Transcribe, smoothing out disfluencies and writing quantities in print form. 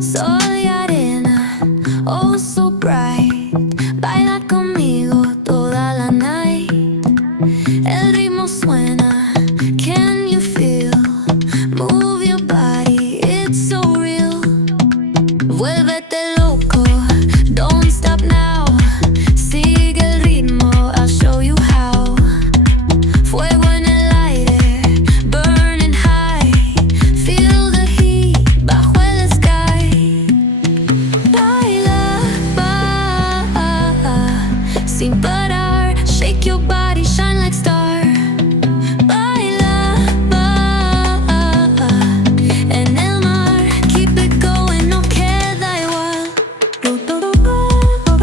Sol y arena, oh so bright. Baila conmigo toda la night. El ritmo suena, can you feel? Move your body, it's so real. Vuélvete loco, don't stop now. Sigue el ritmo, I'll show you how. Fuego en el aire, burning high. Feel the heat bajo el sky. Baila, sin parar, shake your body.